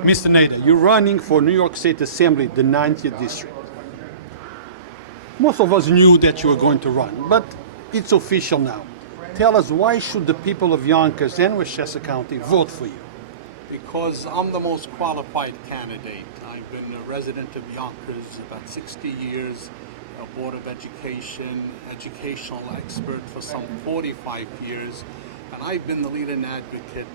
Mr. Nader, you're running for New York State Assembly, the 90th District. Most of us knew that you were going to run, but it's official now. Tell us, why should the people of Yonkers and Westchester County vote for you? Because I'm the most qualified candidate. I've been a resident of Yonkers about 60 years, a Board of Education, educational expert for some 45 years, and I've been the leading advocate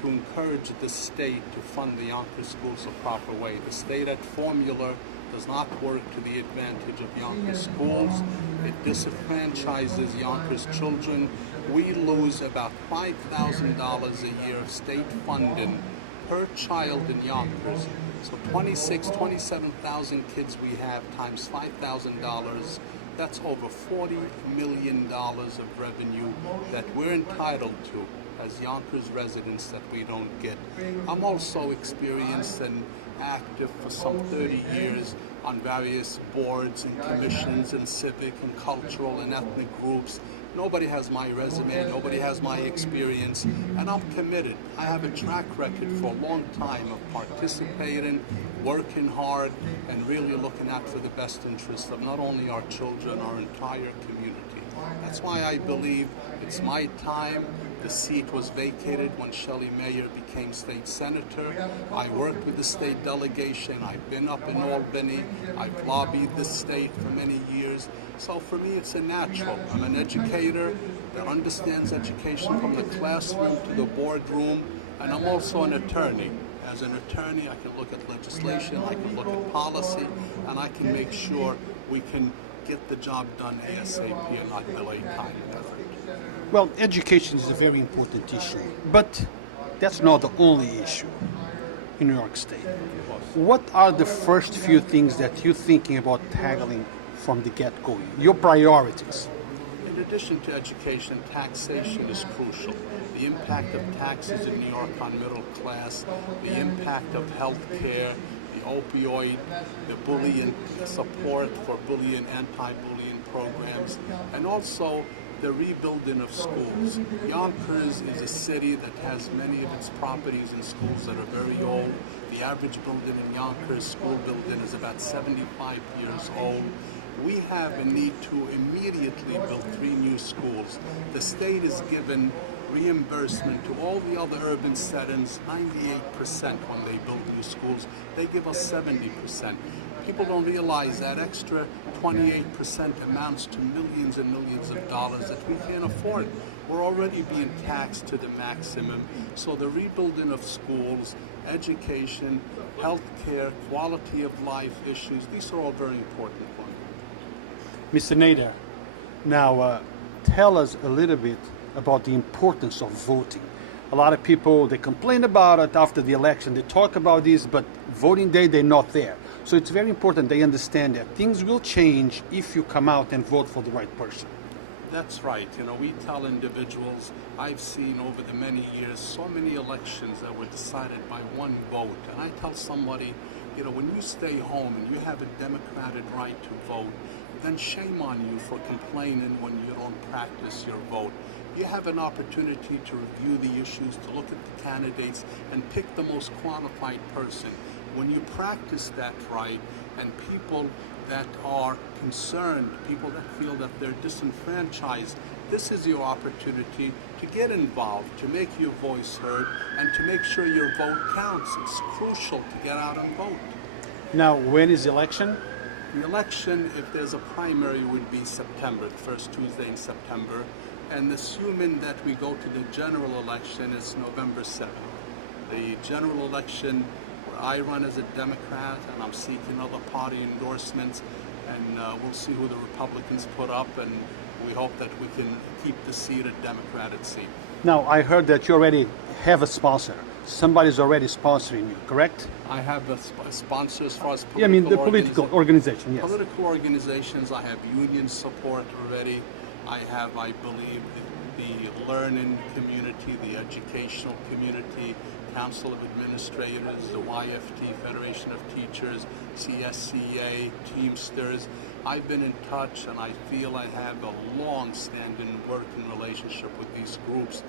to encourage the state to fund the Yonkers schools the proper way. The state at formula does not work to the advantage of Yonkers schools. It disenfranchises Yonkers children. We lose about $5,000 a year of state funding per child in Yonkers. So 27,000 kids we have times $5,000, that's over $40 million of revenue that we're entitled to as Yonkers residents that we don't get. I'm also experienced and active for some 30 years on various boards and commissions and civic and cultural and ethnic groups. Nobody has my resume, nobody has my experience, and I'm committed. I have a track record for a long time of participating, working hard, and really looking out for the best interests of not only our children, our entire community. That's why I believe it's my time. The seat was vacated when Shelley Mayer became state senator. I worked with the state delegation. I've been up in Albany. I've lobbied the state for many years. So for me, it's a natural. I'm an educator that understands education from the classroom to the boardroom, and I'm also an attorney. As an attorney, I can look at legislation, I can look at policy, and I can make sure we can get the job done ASAP and not delay time and effort. Well, education is a very important issue, but that's not the only issue in New York State. What are the first few things that you're thinking about tackling from the get-go? Your priorities? In addition to education, taxation is crucial. The impact of taxes in New York on middle class, the impact of health care, the opioid, the bullying support for bullying, anti-bullying programs, and also the rebuilding of schools. Yonkers is a city that has many of its properties and schools that are very old. The average building in Yonkers, school building, is about 75 years old. We have a need to immediately build 3 new schools. The state is given reimbursement to all the other urban settings, 98% when they build new schools. They give us 70%. People don't realize that extra 28% amounts to millions and millions of dollars that we can't afford. We're already being taxed to the maximum. So the rebuilding of schools, education, health care, quality of life issues, these are all very important for me. Mr. Nader, now tell us a little bit about the importance of voting. A lot of people, they complain about it after the election. They talk about this, but voting day, they're not there. So it's very important they understand that things will change if you come out and vote for the right person. That's right. You know, we tell individuals, I've seen over the many years so many elections that were decided by one vote. And I tell somebody, you know, when you stay home and you have a democratic right to vote, then shame on you for complaining when you don't practice your vote. You have an opportunity to review the issues, to look at the candidates, and pick the most qualified person. When you practice that right, and people that are concerned, people that feel that they're disenfranchised, this is your opportunity to get involved, to make your voice heard, and to make sure your vote counts. It's crucial to get out and vote. Now, when is the election? The election, if there's a primary, would be September, the first Tuesday in September. And assuming that we go to the general election, it's November 7th. The general election, where I run as a Democrat, and I'm seeking other party endorsements, and we'll see who the Republicans put up, and we hope that we can keep the seat a Democratic seat. Now, I heard that you already have a sponsor. Somebody's already sponsoring you, correct? I have a sponsor as far as political Yeah, I mean the political organization, yes. Political organizations, I have union support already. I have, I believe, the learning community, the educational community, Council of Administrators, the YFT, Federation of Teachers, CSCA, Teamsters. I've been in touch, and I feel I have a long-standing working relationship with these groups.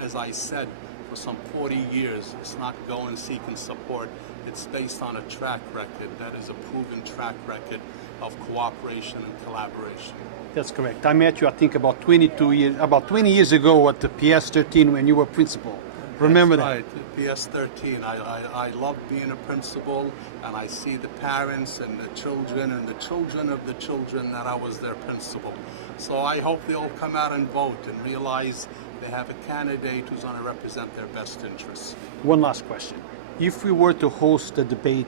As I said, for some 40 years. It's not going seeking support. It's based on a track record that is a proven track record of cooperation and collaboration. That's correct. I met you, I think, about 20 years ago at the PS13 when you were principal. Remember that? Right, PS13. I love being a principal, and I see the parents and the children of the children that I was their principal. So I hope they all come out and vote and realize they have a candidate who's going to represent their best interests. One last question. If we were to host a debate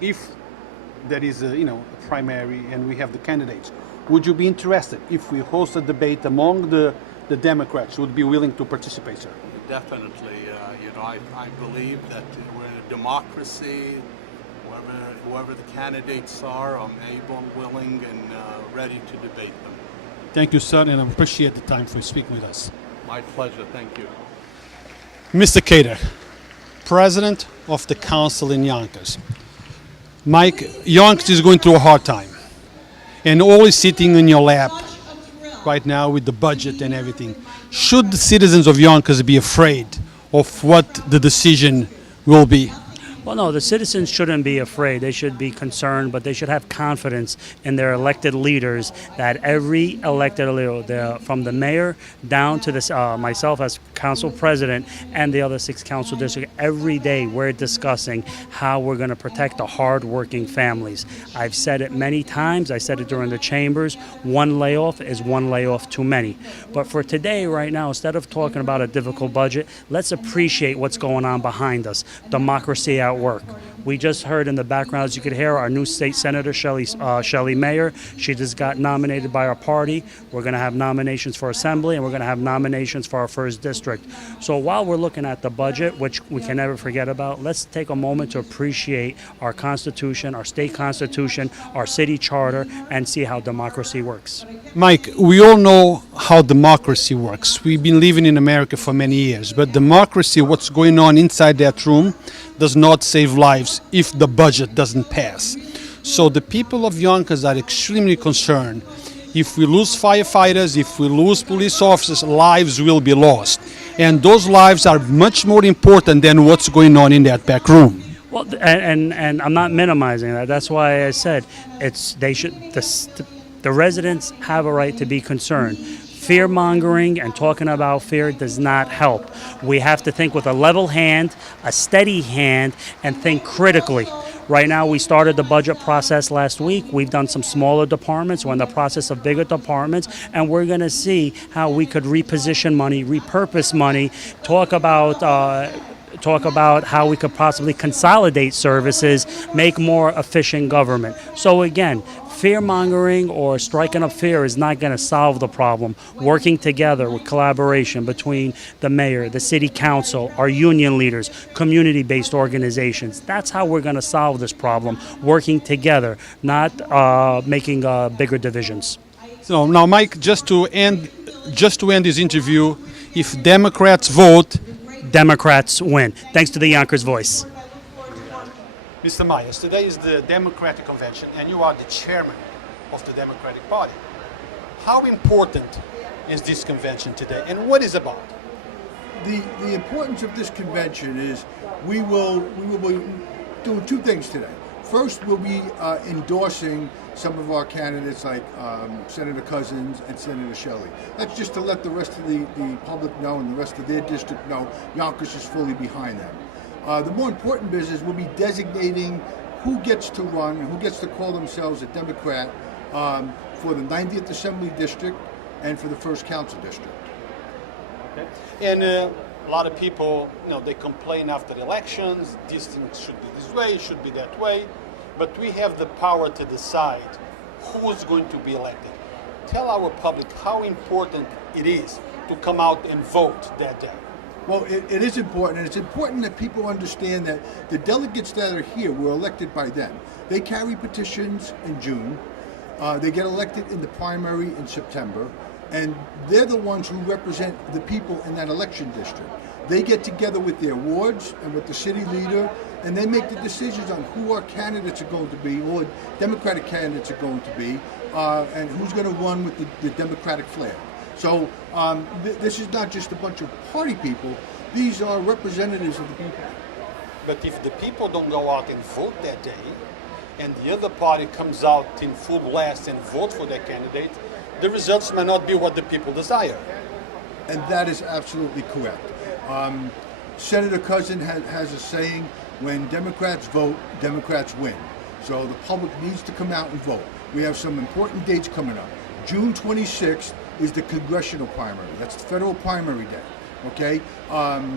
if there is a primary and we have the candidates, would you be interested if we host a debate among the Democrats? Would be willing to participate, sir? Definitely. I believe that we're in a democracy. Whoever the candidates are, I'm able, willing, and ready to debate them. Thank you, sir, and I appreciate the time for speaking with us. My pleasure. Thank you. Mr. Khader, President of the Council in Yonkers. Mike, Yonkers is going through a hard time, and all is sitting in your lap right now with the budget and everything. Should the citizens of Yonkers be afraid of what the decision will be? Well, no, the citizens shouldn't be afraid. They should be concerned, but they should have confidence in their elected leaders that every elected leader, from the mayor down to myself as council president and the other 6 council districts, every day we're discussing how we're going to protect the hard-working families. I've said it many times. I said it during the chambers. One layoff is one layoff too many. But for today, right now, instead of talking about a difficult budget, let's appreciate what's going on behind us. Democracy at work. We just heard in the background, as you could hear, our new state senator, Shelley Mayer. She just got nominated by our party. We're going to have nominations for assembly, and we're going to have nominations for our first district. So while we're looking at the budget, which we can never forget about, let's take a moment to appreciate our Constitution, our state constitution, our city charter, and see how democracy works. Mike, we all know how democracy works. We've been living in America for many years, but democracy, what's going on inside that room, does not save lives if the budget doesn't pass. So the people of Yonkers are extremely concerned. If we lose firefighters, if we lose police officers, lives will be lost. And those lives are much more important than what's going on in that back room. Well, and I'm not minimizing that. That's why I said the residents have a right to be concerned. Fear-mongering and talking about fear does not help. We have to think with a level hand, a steady hand, and think critically. Right now, we started the budget process last week. We've done some smaller departments. We're in the process of bigger departments, and we're going to see how we could reposition money, repurpose money, talk about how we could possibly consolidate services, make more efficient government. So again, fear-mongering or striking up fear is not going to solve the problem. Working together with collaboration between the mayor, the city council, our union leaders, community-based organizations, that's how we're going to solve this problem, working together, not making bigger divisions. So now, Mike, just to end this interview, if Democrats vote, Democrats win. Thanks to the Yonkers Voice. Mr. Myers, today is the Democratic Convention, and you are the chairman of the Democratic Party. How important is this convention today, and what is it about? The importance of this convention is we will be doing 2 things today. First, we'll be endorsing some of our candidates like Senator Cousins and Senator Shelley. That's just to let the rest of the public know and the rest of their district know Yonkers is fully behind them. The more important business will be designating who gets to run, who gets to call themselves a Democrat for the 90th Assembly District and for the 1st Council District. Okay. And a lot of people, they complain after the elections, this thing should be this way, should be that way, but we have the power to decide who's going to be elected. Tell our public how important it is to come out and vote that day. Well, it is important, and it's important that people understand that the delegates that are here were elected by them. They carry petitions in June, they get elected in the primary in September, and they're the ones who represent the people in that election district. They get together with their wards and with the city leader, and they make the decisions on who our candidates are going to be, or Democratic candidates are going to be, and who's going to run with the Democratic flag. So this is not just a bunch of party people. These are representatives of the people. But if the people don't go out and vote that day, and the other party comes out in full blast and vote for their candidate, the results may not be what the people desire. And that is absolutely correct. Senator Cousin has a saying, when Democrats vote, Democrats win. So the public needs to come out and vote. We have some important dates coming up. June 26th is the congressional primary. That's the federal primary day. Okay?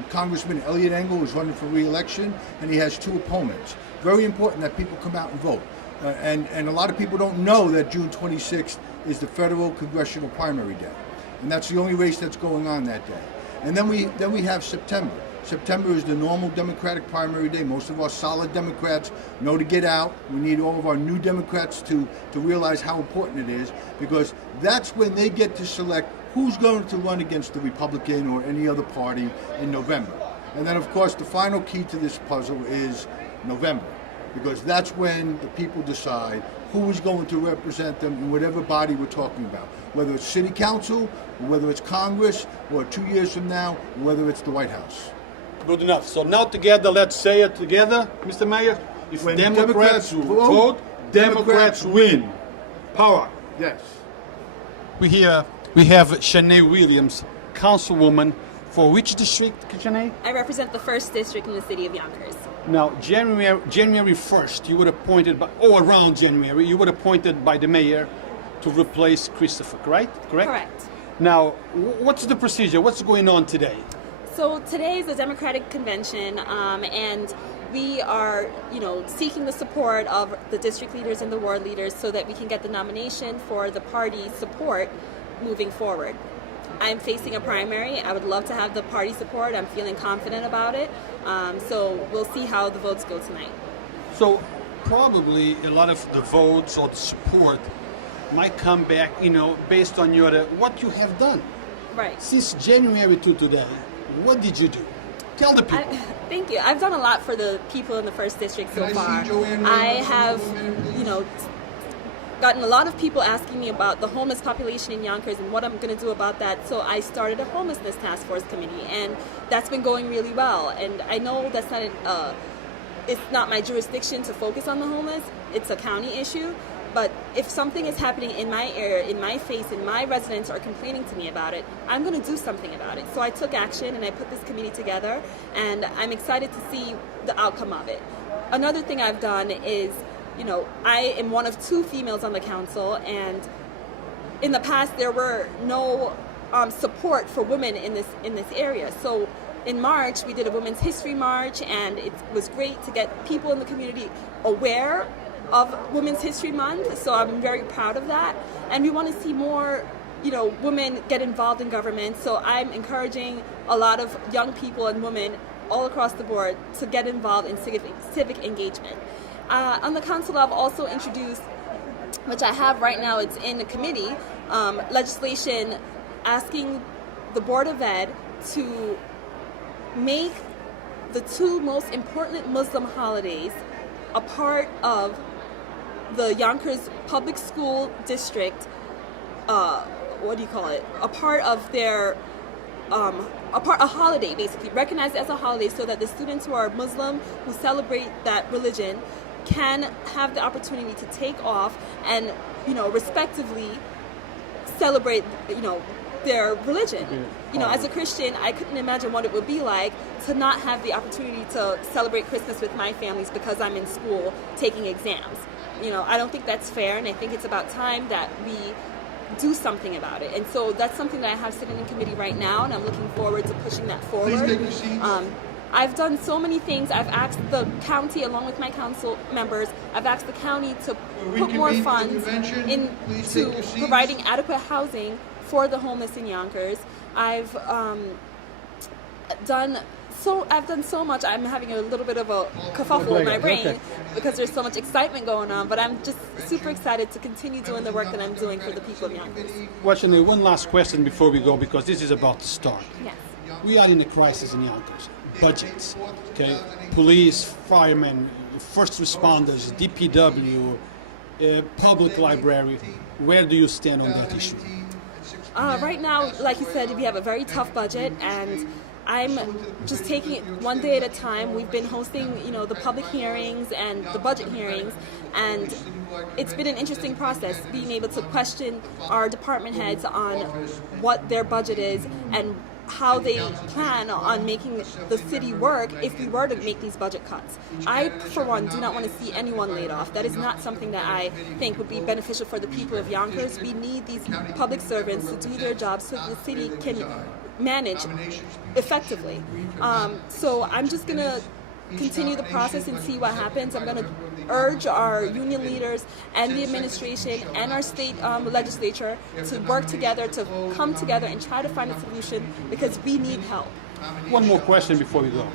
Congressman Elliot Engel is running for re-election, and he has 2 opponents. Very important that people come out and vote. And a lot of people don't know that June 26th is the federal congressional primary day. And that's the only race that's going on that day. And then we have September. September is the normal Democratic primary day. Most of our solid Democrats know to get out. We need all of our new Democrats to realize how important it is, because that's when they get to select who's going to run against the Republican or any other party in November. And then, of course, the final key to this puzzle is November, because that's when the people decide who is going to represent them in whatever body we're talking about, whether it's City Council, or whether it's Congress, or 2 years from now, whether it's the White House. Good enough. So now together, let's say it together, Mr. Mayor. If When Democrats vote, Democrats win. Power. Yes. We have Shanea Williams, Councilwoman, for which district, Shanea? I represent the 1st district in the city of Yonkers. Now, January 1st, you were appointed by, around January, you were appointed by the mayor to replace Christopher, right? Correct. Now, what's the procedure? What's going on today? So today is the Democratic Convention, and we are, seeking the support of the district leaders and the ward leaders so that we can get the nomination for the party's support moving forward. I'm facing a primary. I would love to have the party support. I'm feeling confident about it. So we'll see how the votes go tonight. So probably a lot of the votes or the support might come back, based on what you have done. Right. Since January to today, what did you do? Tell the people. Thank you. I've done a lot for the people in the 1st district so Can I far. see Joanne I Reynolds have, for a minute, please? gotten a lot of people asking me about the homeless population in Yonkers and what I'm going to do about that. So I started a homelessness task force committee, and that's been going really well. And I know that's not it's not my jurisdiction to focus on the homeless. It's a county issue. But if something is happening in my area, in my face, and my residents are complaining to me about it, I'm going to do something about it. So I took action and I put this committee together, and I'm excited to see the outcome of it. Another thing I've done is, I am one of 2 females on the council, and in the past there were no support for women in this area. So in March we did a Women's History March, and it was great to get people in the community aware of Women's History Month, so I'm very proud of that. And we want to see more, women get involved in government, so I'm encouraging a lot of young people and women all across the board to get involved in civic engagement. On the council, I've also introduced, which I have right now, it's in the committee, legislation asking the Board of Ed to make the 2 most important Muslim holidays a part of the Yonkers Public School District, a part of their, a holiday, basically, recognized as a holiday, so that the students who are Muslim, who celebrate that religion, can have the opportunity to take off and, respectively celebrate, their religion. As a Christian, I couldn't imagine what it would be like to not have the opportunity to celebrate Christmas with my families because I'm in school taking exams. I don't think that's fair, and I think it's about time that we do something about it. And so that's something that I have sitting in committee right now, and I'm looking forward to pushing that forward. Please take your seats. I've done so many things. I've asked the county, along with my council members, I've asked the county to put more funds into providing adequate housing for the homeless in Yonkers. I've done so much. I'm having a little bit of a kerfuffle in my brain because there's so much excitement going on, but I'm just super excited to continue doing the work that I'm doing for the people of Yonkers. Shanea, one last question before we go, because this is about to start. Yes. We are in a crisis in Yonkers. Budgets, okay? Police, firemen, first responders, DPW, public library. Where do you stand on that issue? Right now, like you said, we have a very tough budget, and I'm just taking it one day at a time. We've been hosting, the public hearings and the budget hearings, and it's been an interesting process being able to question our department heads on what their budget is and how they plan on making the city work if we were to make these budget cuts. I, for one, do not want to see anyone laid off. That is not something that I think would be beneficial for the people of Yonkers. We need these public servants to do their jobs so the city can manage effectively. So I'm just going to continue the process and see what happens. I'm going to urge our union leaders and the administration and our state legislature to work together, to come together and try to find a solution because we need help. One more question before we go.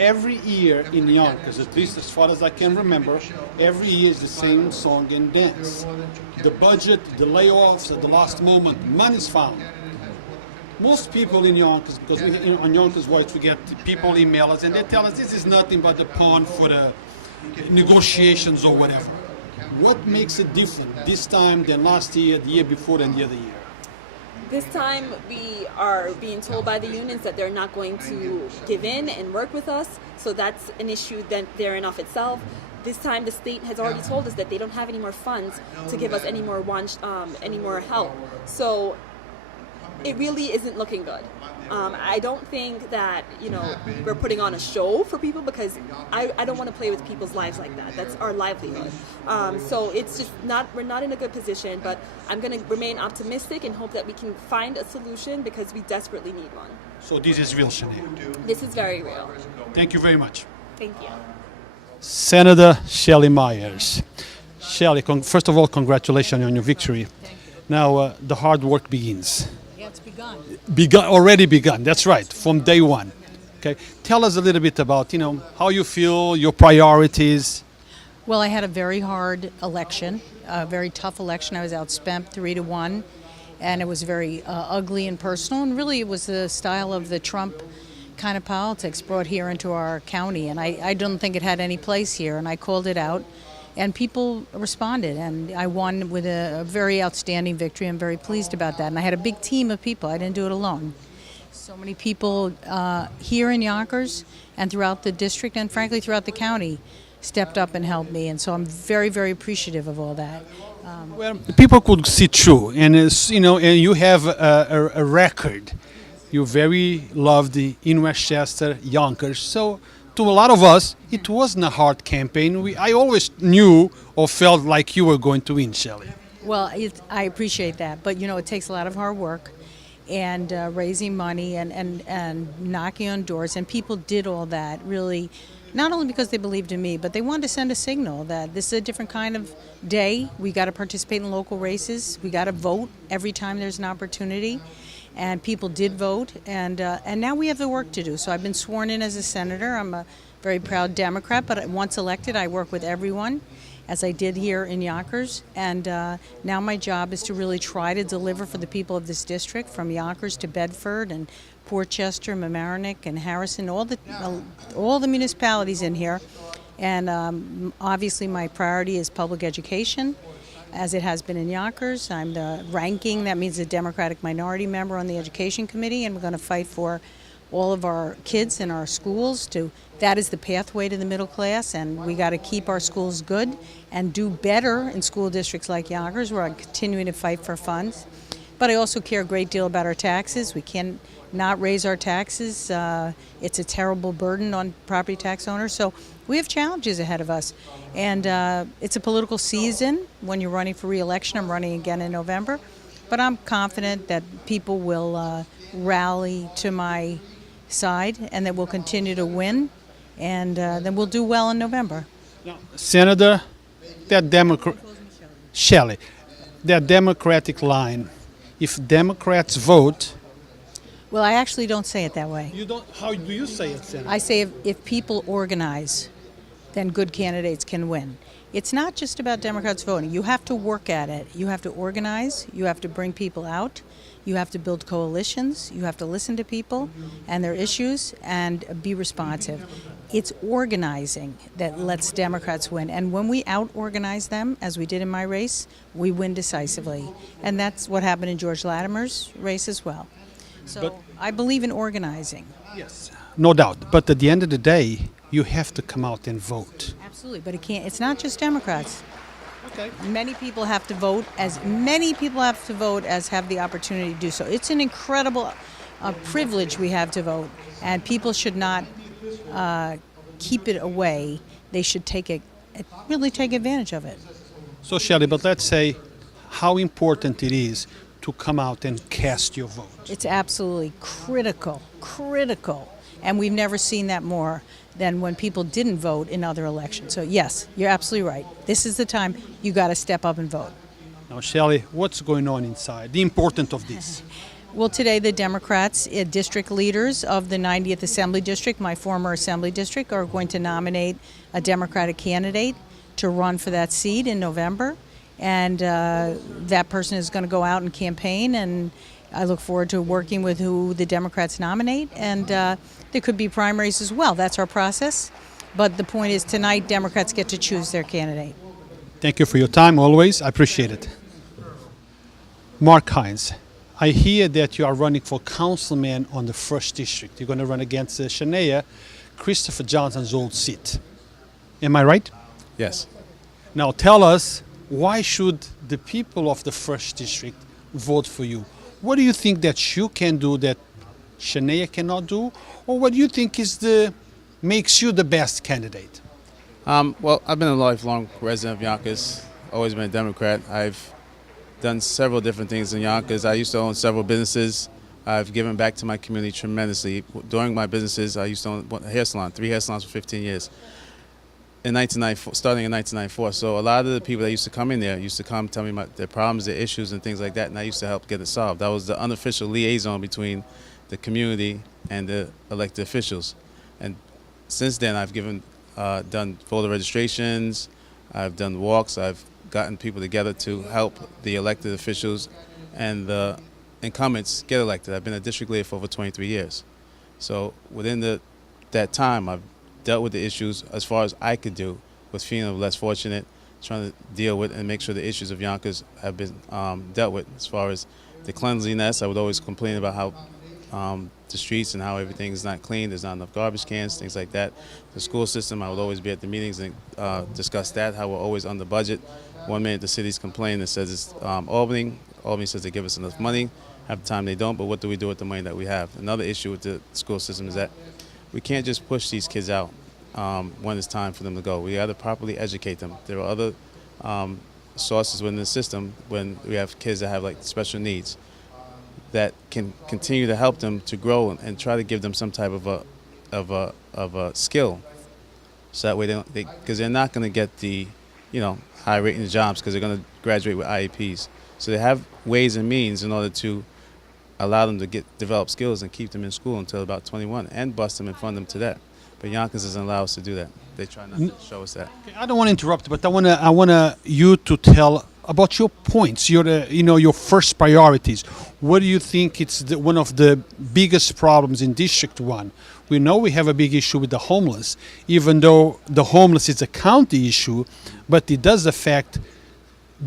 Every year in Yonkers, at least as far as I can remember, every year is the same song and dance. The budget, the layoffs at the last moment, money's found. Most people in Yonkers, because on Yonkers Voice we get people email us and they tell us this is nothing but the pawn for the negotiations or whatever. What makes it different this time than last year, the year before, and the other year? This time we are being told by the unions that they're not going to give in and work with us, so that's an issue that there in of itself. This time the state has already told us that they don't have any more funds to give us any more help. So it really isn't looking good. I don't think that, we're putting on a show for people because I don't want to play with people's lives like that. That's our livelihood. So it's just we're not in a good position, but I'm going to remain optimistic and hope that we can find a solution because we desperately need one. So this is real, Shanea. This is very real. Thank you very much. Thank you. Senator Shelley Myers. Shelley, first of all, congratulations on your victory. Now the hard work begins. Yeah, it's begun. Already begun. That's right, from day one. Okay, tell us a little bit about how you feel, your priorities. Well, I had a very hard election, a very tough election. I was outspent 3-1, and it was very ugly and personal. And really, it was the style of the Trump kind of politics brought here into our county, and I don't think it had any place here. And I called it out. And people responded, and I won with a very outstanding victory. I'm very pleased about that. And I had a big team of people. I didn't do it alone. So many people here in Yonkers and throughout the district and, frankly, throughout the county stepped up and helped me. And so I'm very, very appreciative of all that. Well, people could see through, and and you have a record. You're very loved in Westchester, Yonkers. So to a lot of us, it wasn't a hard campaign. I always knew or felt like you were going to win, Shelley. Well, I appreciate that, but it takes a lot of hard work and raising money and knocking on doors, and people did all that really, not only because they believed in me, but they wanted to send a signal that this is a different kind of day. We got to participate in local races. We got to vote every time there's an opportunity. And people did vote, and now we have the work to do. So I've been sworn in as a senator. I'm a very proud Democrat, but once elected, I work with everyone, as I did here in Yonkers. And now my job is to really try to deliver for the people of this district, from Yonkers to Bedford and Portchester, Mamaroneck, and Harrison, all the municipalities in here. And obviously, my priority is public education, as it has been in Yonkers. I'm the ranking, that means the Democratic minority member on the Education Committee, and we're going to fight for all of our kids in our schools. That is the pathway to the middle class, and we got to keep our schools good and do better in school districts like Yonkers, where I'm continuing to fight for funds. But I also care a great deal about our taxes. We can not raise our taxes. It's a terrible burden on property tax owners. So we have challenges ahead of us. And it's a political season when you're running for re-election. I'm running again in November. But I'm confident that people will rally to my side and that we'll continue to win. And then we'll do well in November. Now, Senator, Shelley, that Democratic line, if Democrats vote... Well, I actually don't say it that way. You don't? How do you say it, Senator? I say if people organize, then good candidates can win. It's not just about Democrats voting. You have to work at it. You have to organize. You have to bring people out. You have to build coalitions. You have to listen to people and their issues and be responsive. It's organizing that lets Democrats win. And when we out-organize them, as we did in my race, we win decisively. And that's what happened in George Latimer's race as well. So But- I believe in organizing. Yes, no doubt. But at the end of the day, you have to come out and vote. Absolutely, but it can't. It's not just Democrats. Okay. Many people have to vote. As many people have to vote as have the opportunity to do so. It's an incredible privilege we have to vote, and people should not keep it away. They should really take advantage of it. So, Shelley, but let's say how important it is to come out and cast your vote. It's absolutely critical, and we've never seen that more than when people didn't vote in other elections. So yes, you're absolutely right. This is the time you got to step up and vote. Now, Shelley, what's going on inside? The importance of this. Well, today the Democrats, district leaders of the 90th Assembly District, my former Assembly District, are going to nominate a Democratic candidate to run for that seat in November. And that person is going to go out and campaign, and I look forward to working with who the Democrats nominate. And there could be primaries as well. That's our process. But the point is, tonight, Democrats get to choose their candidate. Thank you for your time, always. I appreciate it. Mark Hynes, I hear that you are running for councilman on the 1st District. You're going to run against Shanea, Christopher Johnson's old seat. Am I right? Yes. Now tell us, why should the people of the 1st District vote for you? What do you think that you can do that Shanea cannot do? Or what do you think makes you the best candidate? Well, I've been a lifelong resident of Yonkers, always been a Democrat. I've done several different things in Yonkers. I used to own several businesses. I've given back to my community tremendously. During my businesses, I used to own a hair salon, 3 hair salons for 15 years. Starting in 1994. So a lot of the people that used to come in there used to come tell me about their problems, their issues, and things like that, and I used to help get it solved. I was the unofficial liaison between the community and the elected officials. And since then, I've done voter registrations, I've done walks, I've gotten people together to help the elected officials and the incumbents get elected. I've been a district leader for over 23 years. So within that time, I've dealt with the issues as far as I could do, with feeling less fortunate, trying to deal with and make sure the issues of Yonkers have been dealt with. As far as the cleanliness, I would always complain about how the streets and how everything is not clean, there's not enough garbage cans, things like that. The school system, I would always be at the meetings and discuss that, how we're always under budget. One minute the city's complaining and says it's Albany. Albany says they give us enough money. Half the time they don't, but what do we do with the money that we have? Another issue with the school system is that we can't just push these kids out when it's time for them to go. We got to properly educate them. There are other sources within the system when we have kids that have like special needs that can continue to help them to grow and try to give them some type of a skill, so that way because they're not going to get the high rating jobs because they're going to graduate with IEPs. So they have ways and means in order to allow them to develop skills and keep them in school until about 21 and bust them and fund them to that. But Yonkers doesn't allow us to do that. They try not to show us that. I don't want to interrupt, but I want you to tell about your points, your first priorities. What do you think it's one of the biggest problems in District 1? We know we have a big issue with the homeless, even though the homeless is a county issue, but it does affect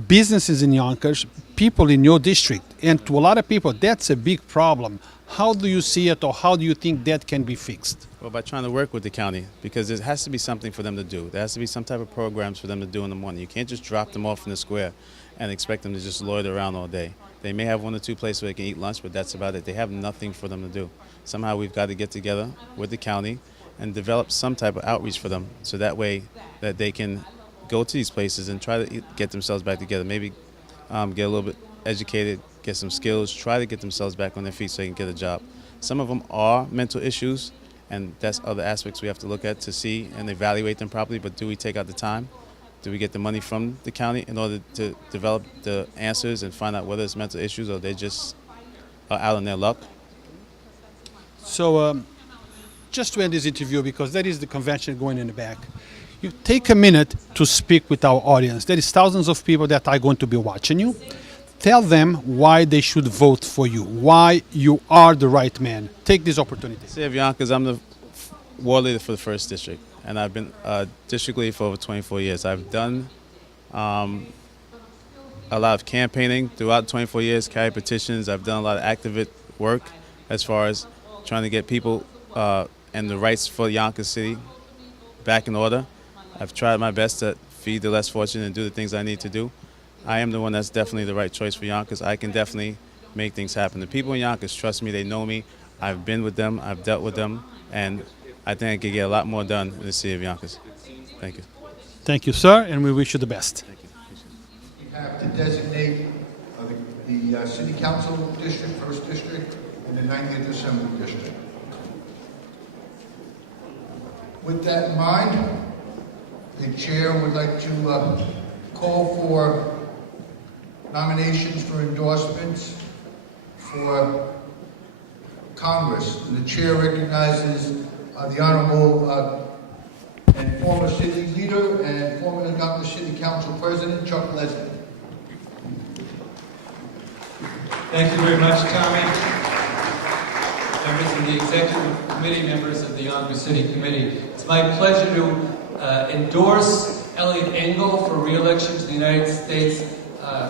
businesses in Yonkers, people in your district, and to a lot of people, that's a big problem. How do you see it, or how do you think that can be fixed? Well, by trying to work with the county, because there has to be something for them to do. There has to be some type of programs for them to do in the morning. You can't just drop them off in the square and expect them to just loiter around all day. They may have 1 or 2 places where they can eat lunch, but that's about it. They have nothing for them to do. Somehow we've got to get together with the county and develop some type of outreach for them, so that way that they can go to these places and try to get themselves back together. Maybe get a little bit educated, get some skills, try to get themselves back on their feet so they can get a job. Some of them are mental issues, and that's other aspects we have to look at to see and evaluate them properly. But do we take out the time? Do we get the money from the county in order to develop the answers and find out whether it's mental issues or they just are out on their luck? So just to end this interview, because that is the convention going in the back, you take a minute to speak with our audience. There is thousands of people that are going to be watching you. Tell them why they should vote for you, why you are the right man. Take this opportunity. City of Yonkers, I'm the ward leader for the 1st District, and I've been district leader for over 24 years. I've done a lot of campaigning throughout 24 years, carried petitions. I've done a lot of activist work as far as trying to get people and the rights for Yonkers City back in order. I've tried my best to feed the less fortunate and do the things I need to do. I am the one that's definitely the right choice for Yonkers. I can definitely make things happen. The people in Yonkers trust me, they know me. I've been with them, I've dealt with them, and I think I could get a lot more done in the city of Yonkers. Thank you. Thank you, sir, and we wish you the best. Thank you. We have to designate the City Council District, 1st District, and the 90th Assembly District. With that in mind, the chair would like to call for nominations for endorsements for Congress. And the chair recognizes the Honorable and former city leader and former Yonkers City Council President, Chuck Leslie. Thank you very much, Tommy. Members of the Executive Committee, members of the Yonkers City Committee. It's my pleasure to endorse Elliot Engel for re-election to the United States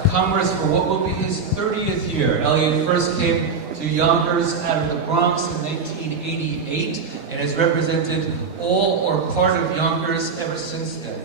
Congress for what will be his 30th year. Elliot first came to Yonkers out of the Bronx in 1988 and has represented all or part of Yonkers ever since then.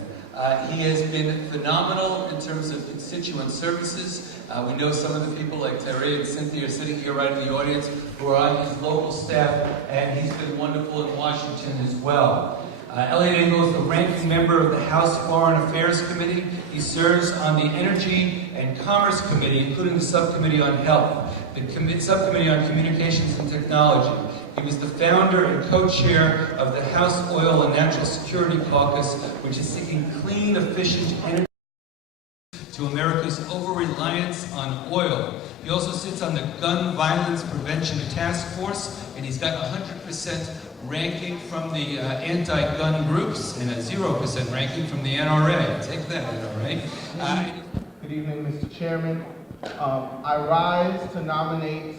He has been phenomenal in terms of constituent services. We know some of the people like Terry and Cynthia are sitting here right in the audience who are on his local staff, and he's been wonderful in Washington as well. Elliot Engel is the ranking member of the House Foreign Affairs Committee. He serves on the Energy and Commerce Committee, including the Subcommittee on Health, the Subcommittee on Communications and Technology. He was the founder and co-chair of the House Oil and Natural Security Caucus, which is seeking clean, efficient energy to America's over-reliance on oil. He also sits on the Gun Violence Prevention Task Force, and he's got 100% ranking from the anti-gun groups and a 0% ranking from the NRA. Take that, NRA. Good evening, Mr. Chairman. I rise to nominate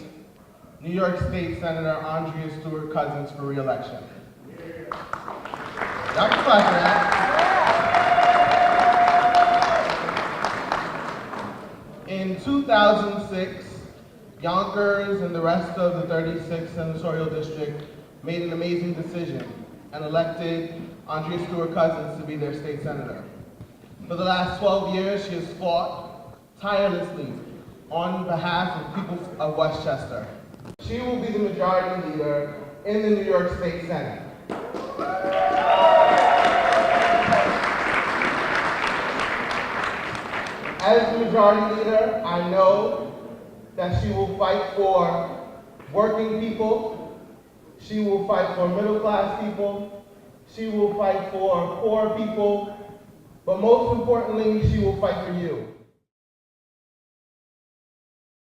New York State Senator Andrea Stewart Cousins for re-election. Y'all can clap for that. In 2006, Yonkers and the rest of the 36th Senatorial District made an amazing decision and elected Andrea Stewart Cousins to be their state senator. For the last 12 years, she has fought tirelessly on behalf of people of Westchester. She will be the majority leader in the New York State Senate. As the majority leader, I know that she will fight for working people, she will fight for middle-class people, she will fight for poor people, but most importantly, she will fight for you.